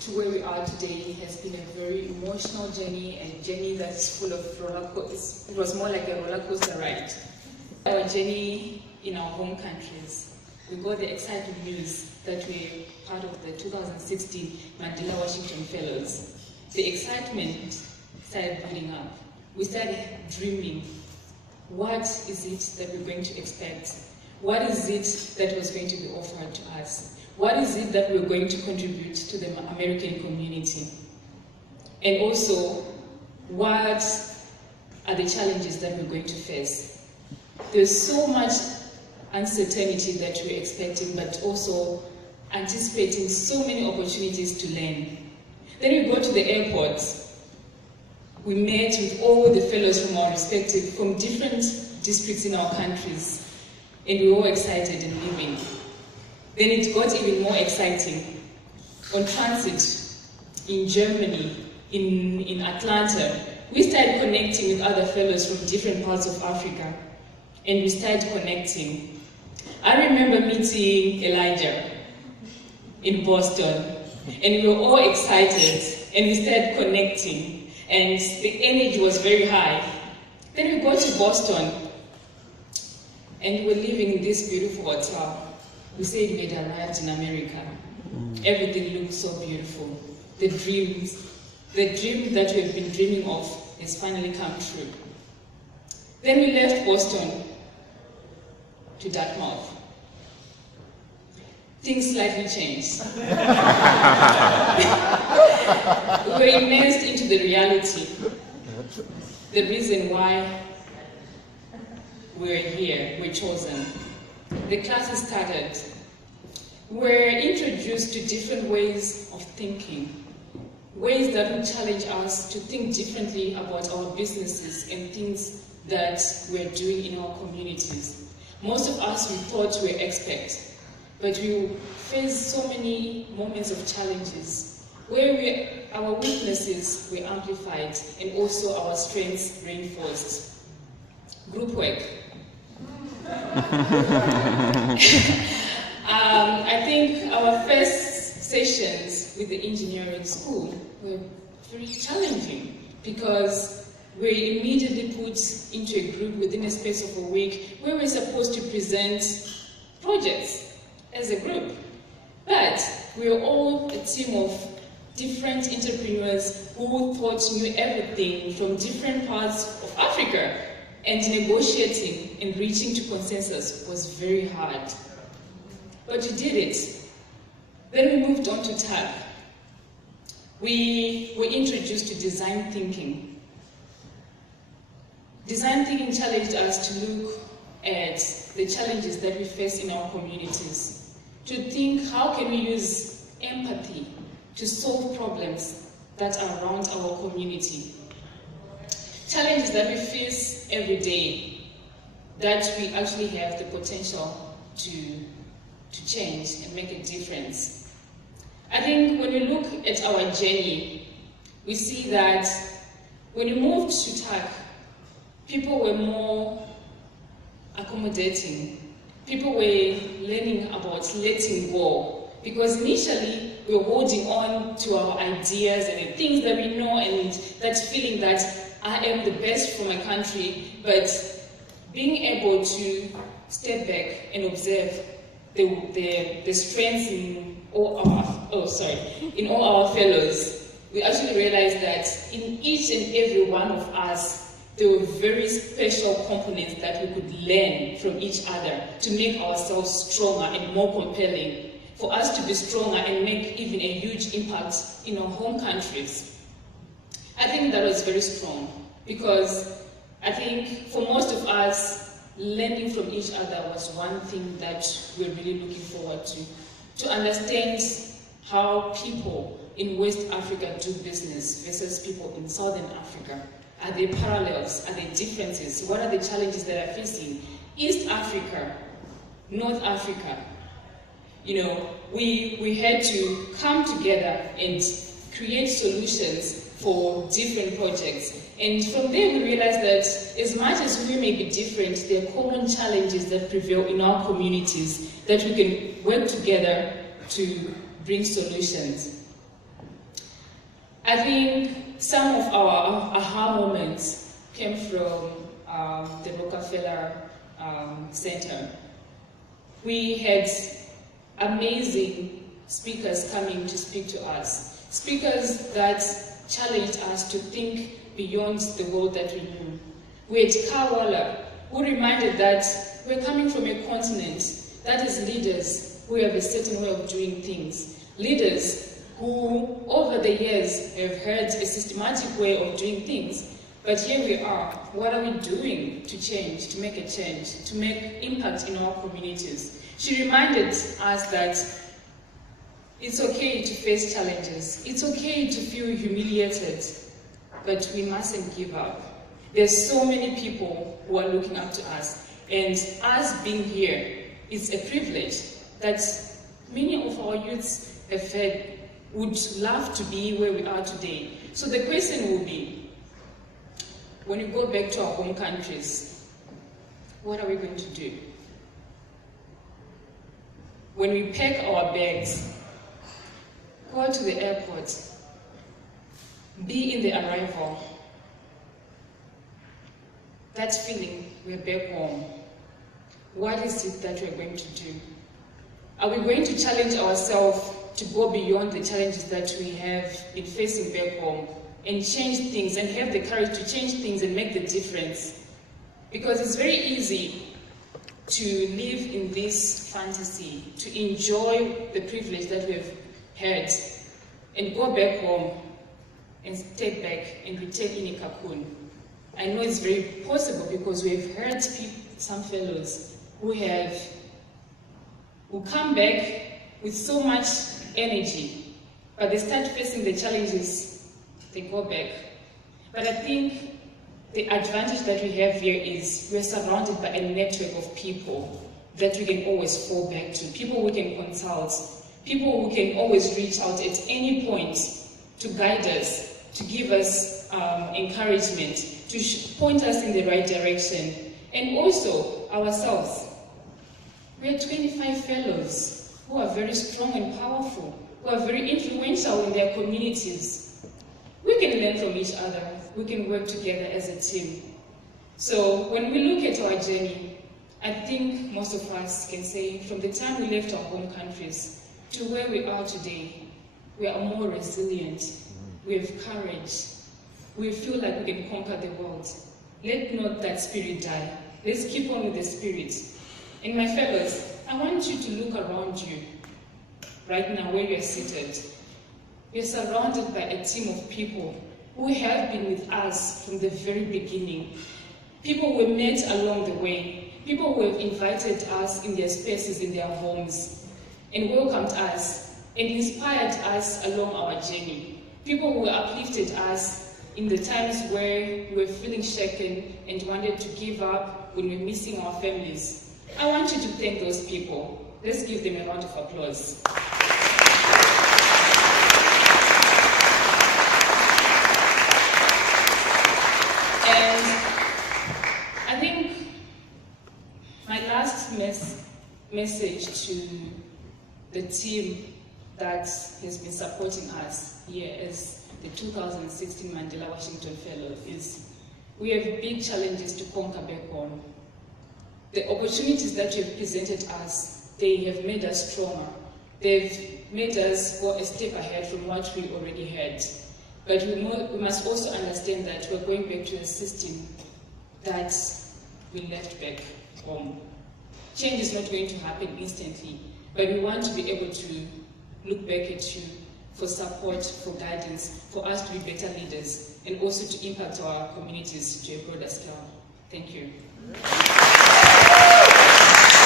to where we are today has been a very emotional journey, a journey that's full of roller coasters. It was more like a roller coaster ride. Our journey in our home countries, we got the exciting news that we're part of the 2016 Mandela Washington Fellows. The excitement started building up. We started dreaming, what is it that we're going to expect? What is it that was going to be offered to us? What is it that we're going to contribute to the American community? And also, what are the challenges that we're going to face? There's so much uncertainty that we're expecting, but also anticipating so many opportunities to learn. Then we go to the airport. We met with all the fellows from different districts in our countries, and we were all excited and leaving. Then it got even more exciting. On transit, in Germany, in Atlanta, we started connecting with other fellows from different parts of Africa, and we started connecting. I remember meeting Elijah in Boston, and we were all excited, and we started connecting, and the energy was very high. Then we got to Boston, and we were living in this beautiful hotel. We said we had arrived in America. Everything looked so beautiful. The dream that we have been dreaming of has finally come true. Then we left Boston to Dartmouth. Things slightly changed. We were immersed into the reality. The reason why we're here, we're chosen. The classes started. We're introduced to different ways of thinking, ways that will challenge us to think differently about our businesses and things that we're doing in our communities. Most of us, we thought we were experts, but we faced so many moments of challenges where our weaknesses were amplified and also our strengths reinforced. Group work. I think our first sessions with the engineering school were very challenging because we immediately put into a group within a space of a week where we're supposed to present projects as a group. But we were all a team of different entrepreneurs who thought knew everything from different parts of Africa, and negotiating and reaching to consensus was very hard. But we did it. Then we moved on to TAG. We were introduced to design thinking. Design thinking challenged us to look at the challenges that we face in our communities, to think how can we use empathy to solve problems that are around our community. Challenges that we face every day, that we actually have the potential to change and make a difference. I think when we look at our journey, we see that when we moved to TAG, people were more accommodating. People were learning about letting go, because initially we were holding on to our ideas and the things that we know, and that feeling that I am the best for my country, but being able to step back and observe the strengths in all our fellows, we actually realized that in each and every one of us, there were very special components that we could learn from each other to make ourselves stronger and more compelling, for us to be stronger and make even a huge impact in our home countries. I think that was very strong, because I think for most of us, learning from each other was one thing that we're really looking forward to understand how people in West Africa do business versus people in Southern Africa. Are there parallels? Are there differences? What are the challenges that are facing East Africa, North Africa? You know, we had to come together and create solutions for different projects. And from there we realized that as much as we may be different, there are common challenges that prevail in our communities that we can work together to bring solutions. I think some of our aha moments came from the Rockefeller Center. We had amazing speakers coming to speak to us, speakers that challenged us to think beyond the world that we knew. We had Kawala, who reminded that we're coming from a continent that is leaders who have a certain way of doing things, leaders who over the years have had a systematic way of doing things. But here we are. What are we doing to change, to make a change, to make impact in our communities? She reminded us that it's okay to face challenges. It's okay to feel humiliated, but we mustn't give up. There's so many people who are looking up to us, and us being here is a privilege that many of our youths have had, would love to be where we are today. So the question will be, when we go back to our home countries, what are we going to do? When we pack our bags, go to the airport, be in the arrival, that feeling we're back home, what is it that we're going to do? Are we going to challenge ourselves to go beyond the challenges that we have been facing back home and change things and have the courage to change things and make the difference? Because it's very easy to live in this fantasy, to enjoy the privilege that we have had and go back home and step back and return in a cocoon. I know it's very possible because we've heard some fellows who come back with so much energy, but they start facing the challenges, they go back. But I think the advantage that we have here is we're surrounded by a network of people that we can always fall back to, people we can consult, people who can always reach out at any point to guide us, to give us encouragement, to point us in the right direction, and also ourselves. We are 25 fellows who are very strong and powerful, who are very influential in their communities. We can learn from each other. We can work together as a team. So when we look at our journey, I think most of us can say from the time we left our home countries to where we are today, we are more resilient. We have courage. We feel like we can conquer the world. Let not that spirit die. Let's keep on with the spirit. And my fellows, I want you to look around you right now where you're seated. You're surrounded by a team of people who have been with us from the very beginning. People we met along the way. People who have invited us in their spaces, in their homes, and welcomed us and inspired us along our journey. People who uplifted us in the times where we were feeling shaken and wanted to give up when we were missing our families. I want you to thank those people. Let's give them a round of applause. And I think my last message to the team that has been supporting us here as the 2016 Mandela Washington Fellow is we have big challenges to conquer back home. The opportunities that you have presented us, they have made us stronger. They've made us go a step ahead from what we already had. But we must also understand that we're going back to a system that we left back home. Change is not going to happen instantly, but we want to be able to look back at you for support, for guidance, for us to be better leaders, and also to impact our communities to a broader scale. Thank you.